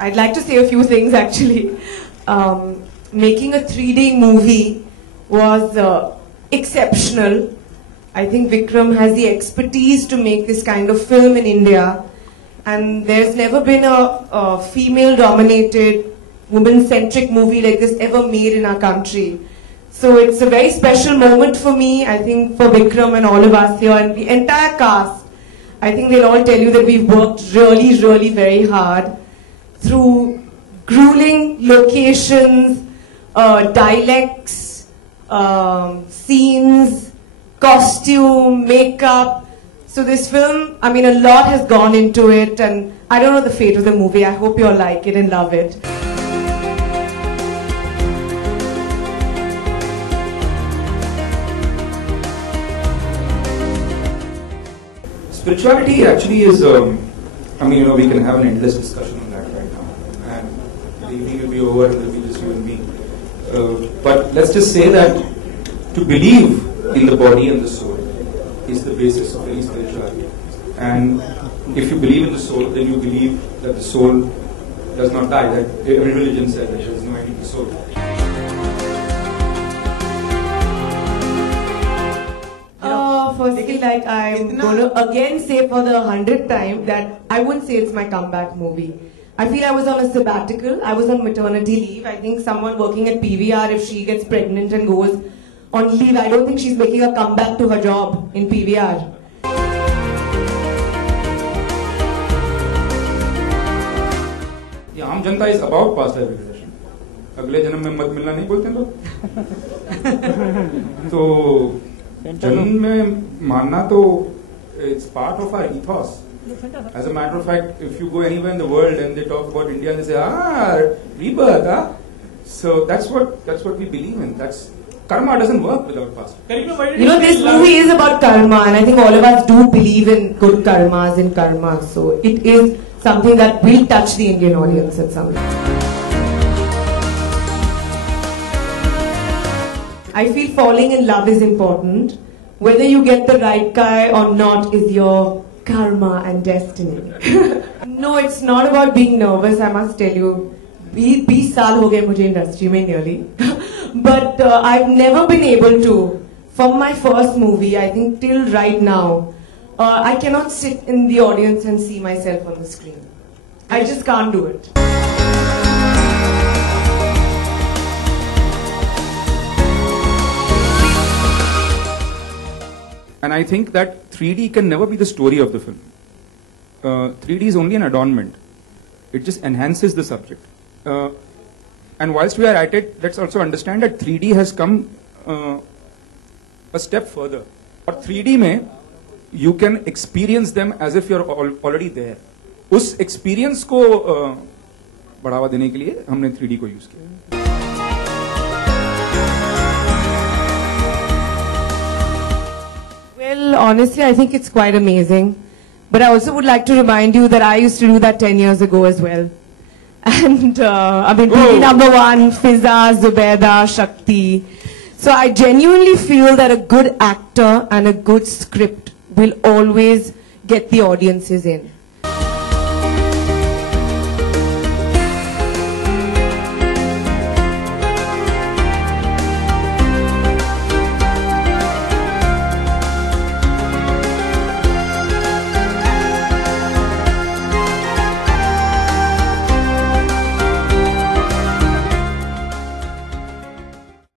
I'd like to say a few things actually. Making a 3D movie was exceptional. I think Vikram has the expertise to make this kind of film in India, and there's never been a female-dominated, woman-centric movie like this ever made in our country. So it's a very special moment for me, I think, for Vikram and all of us here and the entire cast. I think they'll all tell you that we've worked really, really very hard through grueling locations, dialects, scenes, costume, makeup. So this film, I mean, a lot has gone into it, and I don't know the fate of the movie. I hope you all like it and love it. Spirituality actually is, I mean, we can have an endless discussion on that right now, and the evening will be over and it'll be just you and me. But let's just say that to believe in the body and the soul is the basis of any spirituality. And if you believe in the soul, then you believe that the soul does not die. That every religion says that there is no end to the soul. Firstly, like, I'm going to again say for the 100th time that I wouldn't say it's my comeback movie. I feel I was on a sabbatical. I was on maternity leave. I think someone working at PVR, if she gets pregnant and goes on leave, I don't think she's making a comeback to her job in PVR. Yeah, Aam Janata is about past life regression. अगले जन्म में मत मिलना नहीं बोलते हैं लोग. तो जन्म में मानना तो it's part of our ethos. As a matter of fact, if you go anywhere in the world and they talk about India and they say, rebirth, So that's what we believe in. Karma doesn't work without past. You know, this movie is about karma, and I think all of us do believe in good karmas and karma. So it is something that will touch the Indian audience at some point. I feel falling in love is important. Whether you get the right guy or not is your karma and destiny. No, it's not about being nervous, I must tell you. 20 साल हो गए मुझे industry में nearly. But I've never been able to, from my first movie, I think till right now, I cannot sit in the audience and see myself on the screen. I just can't do it. And I think that 3D can never be the story of the film. 3D is only an adornment. It just enhances the subject. And whilst we are at it, let's also understand that 3D has come a step further. For 3D में, you can experience them as if you're already there. उस experience को बढ़ावा देने के लिए हमने 3D को use किया. Well, honestly, I think it's quite amazing. But I also would like to remind you that I used to do that 10 years ago as well. And I mean, BB number 1, Fiza, Zubeda, Shakti. So I genuinely feel that a good actor and a good script will always get the audiences in.